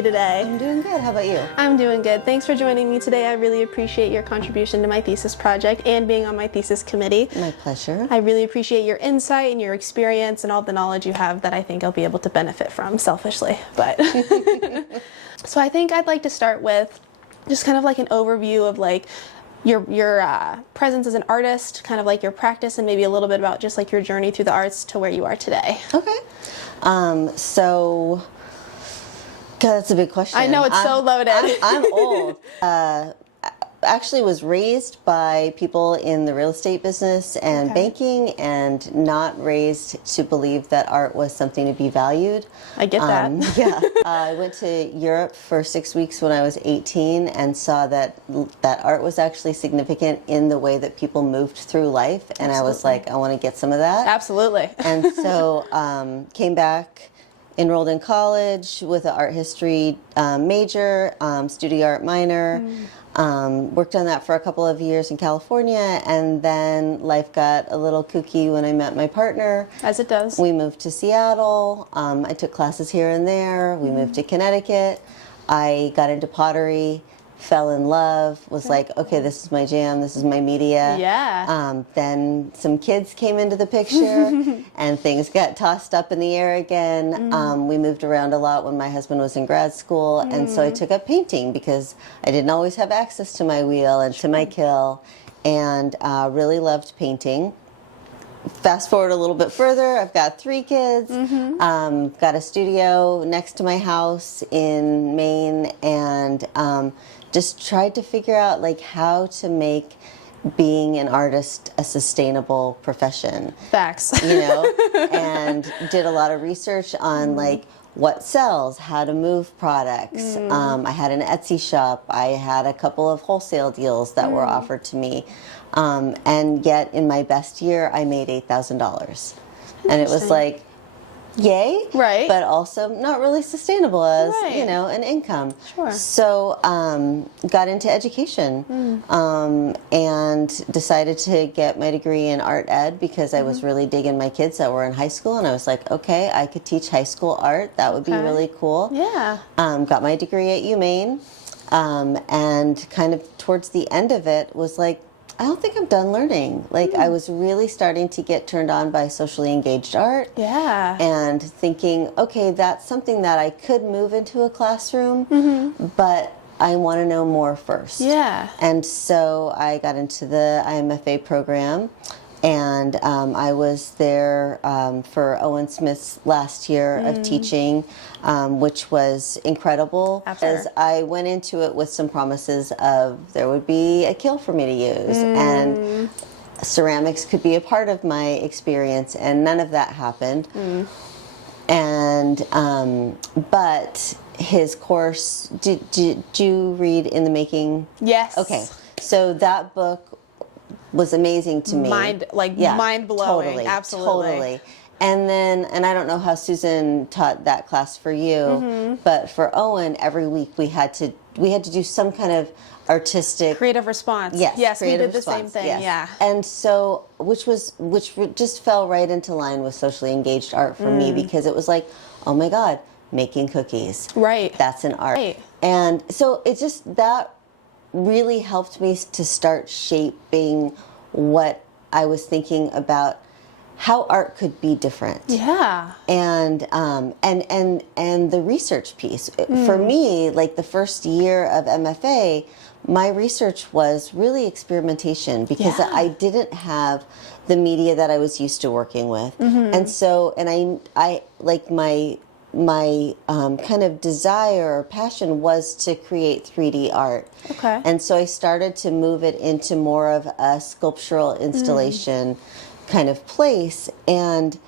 you today? I'm doing good. How about you? I'm doing good. Thanks for joining me today. I really appreciate your contribution to my thesis project and being on my thesis committee. My pleasure. I really appreciate your insight and your experience and all the knowledge you have that I think I'll be able to benefit from selfishly. But so I think I'd like to start with just kind of like an overview of like your presence as an artist, kind of like your practice, and maybe a little bit about just like your journey through the arts to where you are today. Okay. So, God, that's a big question. I know, it's so loaded. I'm old. Actually was raised by people in the real estate business and banking, and not raised to believe that art was something to be valued. I get that. Yeah. I went to Europe for 6 weeks when I was 18 and saw that art was actually significant in the way that people moved through life. And I was like, I want to get some of that. Absolutely. And so came back, enrolled in college with an art history major, studio art minor. Worked on that for a couple of years in California, and then life got a little kooky when I met my partner. As it does. We moved to Seattle. I took classes here and there. We moved to Connecticut. I got into pottery, fell in love, was like, okay, this is my jam, this is my media. Yeah. Then some kids came into the picture and things got tossed up in the air again. We moved around a lot when my husband was in grad school, and so I took up painting because I didn't always have access to my wheel and to my kiln, and really loved painting. Fast forward a little bit further, I've got 3 kids, got a studio next to my house in Maine, and just tried to figure out like how to make being an artist a sustainable profession. Facts. You know, and did a lot of research on like what sells, how to move products. I had an Etsy shop. I had a couple of wholesale deals that were offered to me. And yet in my best year, I made $8,000. And it was like, yay, right? But also not really sustainable as, you know, an income. Sure. So got into education and decided to get my degree in art ed because I was really digging my kids that were in high school, and I was like, okay, I could teach high school art. That would be really cool. Yeah. Got my degree at UMaine, and kind of towards the end of it was like, I don't think I'm done learning. Like I was really starting to get turned on by socially engaged art. Yeah. And thinking, okay, that's something that I could move into a classroom, but I want to know more first. Yeah. And so I got into the IMFA program, and I was there for Owen Smith's last year of teaching, which was incredible. As I went into it with some promises of there would be a kiln for me to use, and ceramics could be a part of my experience, and none of that happened. And but his course, did you read In the Making? Yes. Okay, so that book was amazing to me. Mind blowing. Totally, absolutely. Totally. And then, and I don't know how Susan taught that class for you, but for Owen, every week we had to do some kind of artistic creative response. Yes, we did the same thing. Yes. Yeah. And so, which just fell right into line with socially engaged art for me, because it was like, oh my God, making cookies. Right. That's an art. Right. And so it just, that really helped me to start shaping what I was thinking about how art could be different. Yeah. And the research piece. For me, like the first year of MFA, my research was really experimentation because I didn't have the media that I was used to working with. And so, and I like my kind of desire or passion was to create 3D art. Okay. And so I started to move it into more of a sculptural installation kind of place, and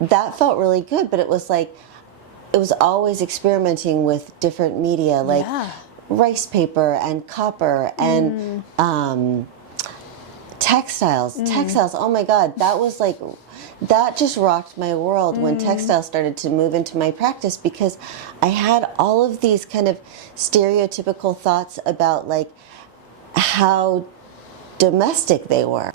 that felt really good, but it was like, it was always experimenting with different media, like rice paper and copper and textiles. Textiles, oh my God, that was like, that just rocked my world when textiles started to move into my practice, because I had all of these kind of stereotypical thoughts about like how domestic they were.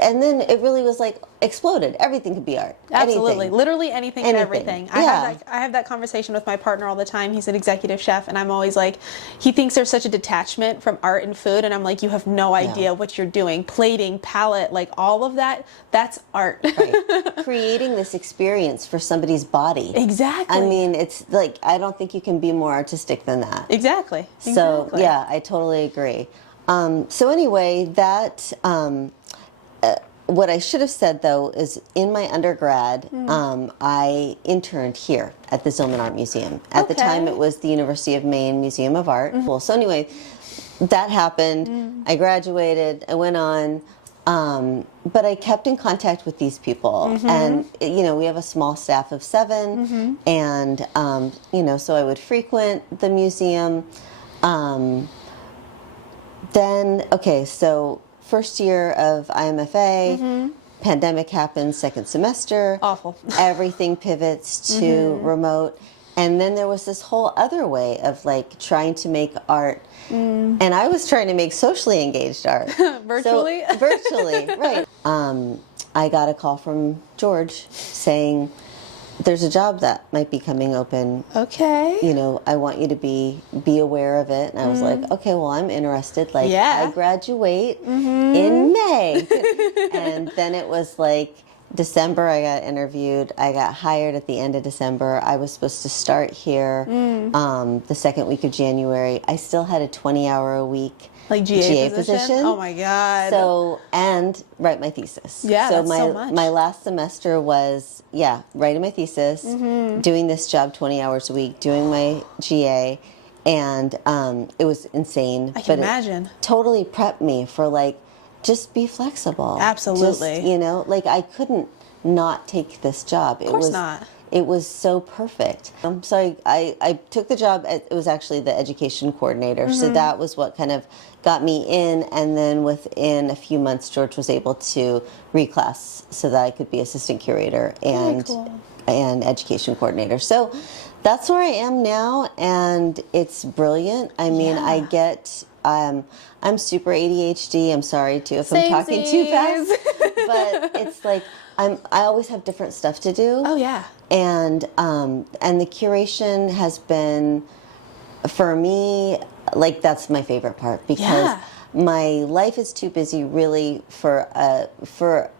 and then it really was like exploded. Everything could be art. Absolutely. Anything. Literally anything and everything. Yeah. I have that conversation with my partner all the time. He's an executive chef, and I'm always like, he thinks there's such a detachment from art and food, and I'm like, you have no idea what you're doing. Plating, palette, like all of that, that's art. Right. Creating this experience for somebody's body. Exactly. I mean, it's like, I don't think you can be more artistic than that. Exactly. So, yeah, I totally agree. So anyway, that, what I should have said, though, is in my undergrad, I interned here at the Zillman Art Museum. At the time, it was the University of Maine Museum of Art. Well, so anyway, that happened. I graduated. I went on. But I kept in contact with these people. And, you know, we have a small staff of 7. And, you know, so I would frequent the museum. Then, okay, so first year of IMFA, pandemic happens, second semester. Awful. Everything pivots to remote. And then there was this whole other way of like trying to make art. And I was trying to make socially engaged art. Virtually? So, virtually, right. I got a call from George saying, there's a job that might be coming open. Okay. You know, I want you to be aware of it. And I was like, okay, well, I'm interested. Like, I graduate in May. And then it was like December, I got interviewed. I got hired at the end of December. I was supposed to start here the second week of January. I still had a 20-hour-a-week like GA position? Oh my God. So, and write my thesis. Yeah, so that's so much. my last semester was, writing my thesis, doing this job 20 hours a week, doing my GA, and it was insane. I can imagine. It totally prepped me for like, just be flexible. Absolutely. Just, you know, like I couldn't not take this job. Of course not. It was so perfect. So I took the job. It was actually the education coordinator. So that was what kind of got me in. And then within a few months, George was able to reclass so that I could be assistant curator and education coordinator. So that's where I am now. And it's brilliant. I mean, I get... I'm super ADHD. I'm sorry too if I'm talking too fast, but it's like I always have different stuff to do. Oh yeah. And the curation has been, for me, like that's my favorite part because my life is too busy really for a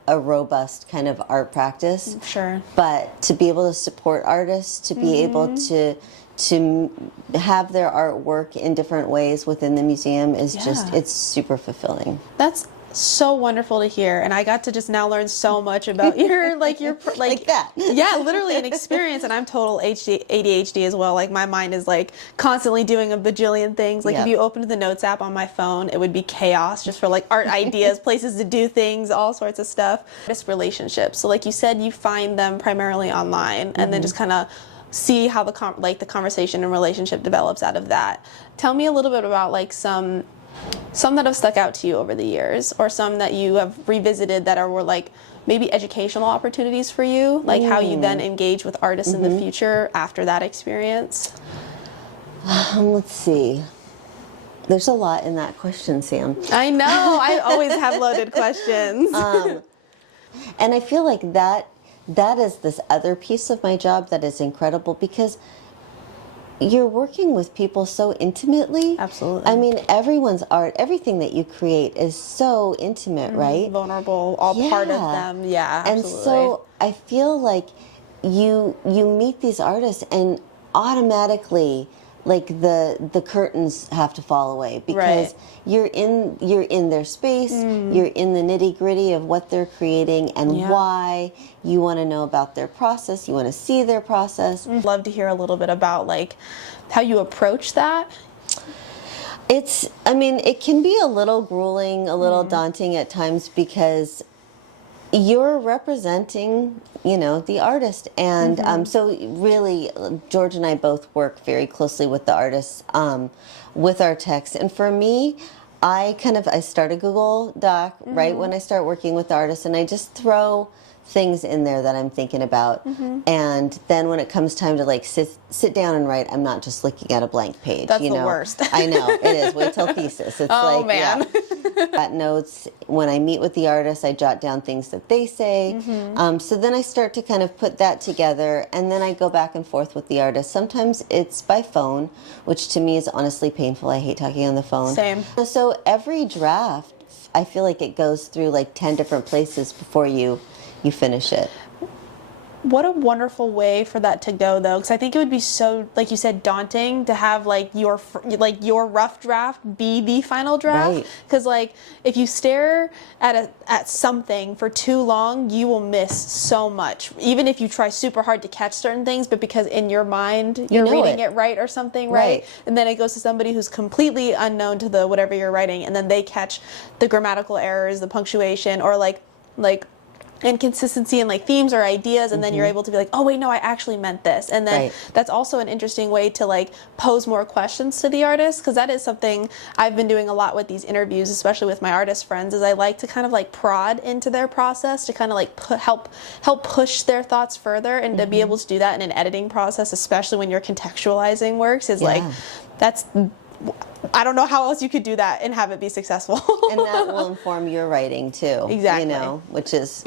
robust kind of art practice. Sure. But to be able to support artists, to be able to have their artwork in different ways within the museum is just, it's super fulfilling. That's so wonderful to hear, and I got to just now learn so much about your like that. Yeah, literally an experience. And I'm total ADHD as well. Like my mind is like constantly doing a bajillion things. Like if you opened the notes app on my phone, it would be chaos just for like art ideas, places to do things, all sorts of stuff. Just relationships. So like you said, you find them primarily online, and then just kind of see how the conversation and relationship develops out of that. Tell me a little bit about like some that have stuck out to you over the years, or some that you have revisited that were like maybe educational opportunities for you, like how you then engage with artists in the future after that experience. Let's see. There's a lot in that question, Sam. I know. I always have loaded questions. And I feel like that is this other piece of my job that is incredible because you're working with people so intimately. Absolutely. I mean, everyone's art, everything that you create is so intimate, right? Vulnerable, all part of them. Yeah, absolutely. And so I feel like you meet these artists and automatically like the curtains have to fall away because you're in their space, you're in the nitty-gritty of what they're creating and why. You want to know about their process, you want to see their process. I'd love to hear a little bit about like how you approach that. It can be a little grueling, a little daunting at times because you're representing, the artist. And so really, George and I both work very closely with the artists, with our text. And for me, I start a Google Doc right when I start working with the artists, and I just throw things in there that I'm thinking about. And then when it comes time to like sit down and write, I'm not just looking at a blank page. That's the worst. I know, it is. Wait till thesis. It's man. Got notes. When I meet with the artist, I jot down things that they say. So then I start to kind of put that together, and then I go back and forth with the artist. Sometimes it's by phone, which to me is honestly painful. I hate talking on the phone. Same. So every draft, I feel like it goes through like 10 different places before you finish it. What a wonderful way for that to go, though, because I think it would be so, like you said, daunting to have like your rough draft be the final draft. Right. Because like if you stare at something for too long, you will miss so much. Even if you try super hard to catch certain things, but because in your mind you're reading it right or something, right? And then it goes to somebody who's completely unknown to the whatever you're writing, and then they catch the grammatical errors, the punctuation, or like inconsistency in like themes or ideas, and then you're able to be like, oh wait, no, I actually meant this. And then that's also an interesting way to like pose more questions to the artist, because that is something I've been doing a lot with these interviews, especially with my artist friends, is I like to kind of like prod into their process to kind of like help push their thoughts further, and to be able to do that in an editing process, especially when you're contextualizing works, is like, that's, I don't know how else you could do that and have it be successful. And that will inform your writing too. Exactly. You know, which is,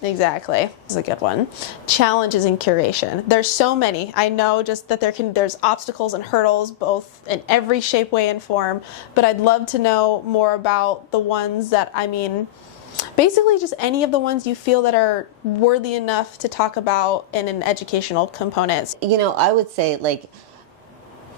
Exactly. This is a good one. Challenges in curation. There's so many. I know just that there's obstacles and hurdles, both in every shape, way, and form, but I'd love to know more about the ones that, I mean, basically just any of the ones you feel that are worthy enough to talk about in an educational component. You know, I would say like,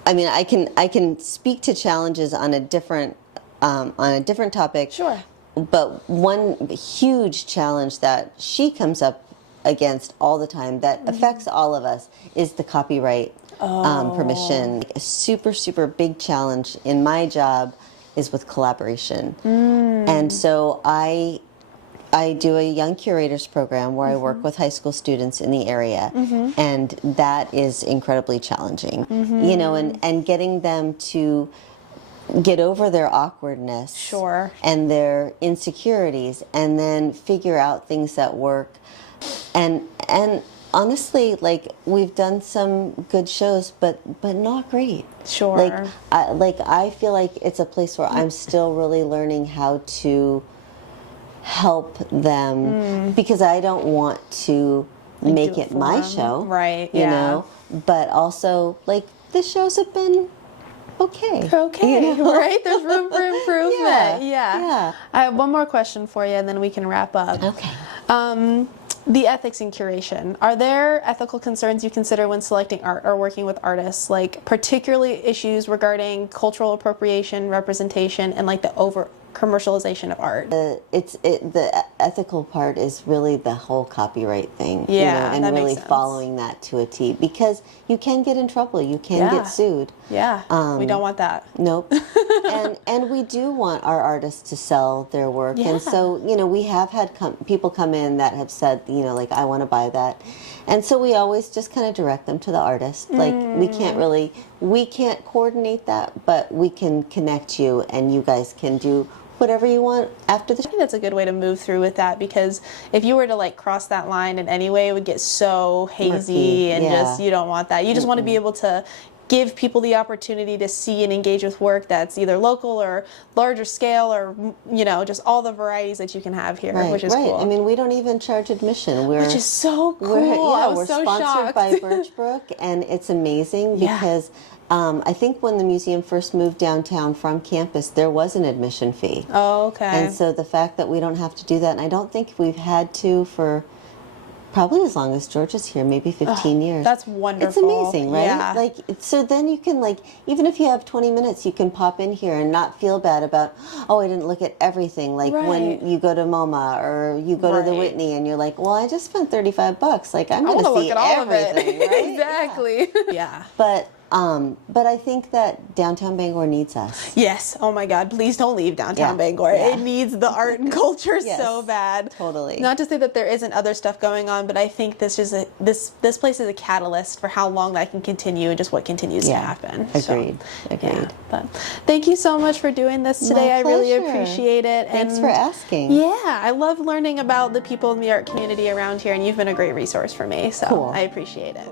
I mean, I can speak to challenges on a different topic. Sure. But one huge challenge that she comes up against all the time that affects all of us is the copyright permission. A super, super big challenge in my job is with collaboration. And so I do a young curators program where I work with high school students in the area, and that is incredibly challenging. You know, and getting them to get over their awkwardness and their insecurities, and then figure out things that work. And honestly, like, we've done some good shows, but not great. Like I feel like it's a place where I'm still really learning how to help them, because I don't want to make it my show, right? You know, but also like the shows have been okay, you know? Right? There's room for improvement. Yeah. I have one more question for you, and then we can wrap up. Okay. The ethics in curation. Are there ethical concerns you consider when selecting art or working with artists, like particularly issues regarding cultural appropriation, representation, and like the over commercialization of art? The ethical part is really the whole copyright thing, yeah, you know, and that really makes sense. Following that to a T, because you can get in trouble, you can get sued. Yeah, we don't want that. Nope. and we do want our artists to sell their work, and so, you know, we have had people come in that have said, you know, like, I want to buy that, and so we always just kind of direct them to the artist. Like, we can't coordinate that, but we can connect you, and you guys can do whatever you want after the show. I think that's a good way to move through with that, because if you were to like cross that line in any way, it would get so hazy and just, you don't want that. You just want to be able to give people the opportunity to see and engage with work that's either local or larger scale, or, you know, just all the varieties that you can have here, which is cool. I mean, we don't even charge admission. Which is so cool. We're so sponsored by Birchbrook, and it's amazing because I think when the museum first moved downtown from campus, there was an admission fee. Oh, okay. And so the fact that we don't have to do that, and I don't think we've had to for probably as long as George is here, maybe 15 years. That's wonderful. It's amazing, right? Yeah. Like, so then you can, like, even if you have 20 minutes, you can pop in here and not feel bad about, oh, I didn't look at everything. Like when you go to MoMA or you go to the Whitney and you're like, well, I just spent $35. Like, I'm going to see everything, right? Exactly. Yeah. But I think that downtown Bangor needs us. Yes. Oh my God. Please don't leave downtown Bangor. It needs the art and culture so bad. Totally. Not to say that there isn't other stuff going on, but I think this place is a catalyst for how long that can continue and just what continues to happen. Agreed. Yeah. But thank you so much for doing this today. I really appreciate it. Thanks for asking. Yeah, I love learning about the people in the art community around here, and you've been a great resource for me. So I appreciate it.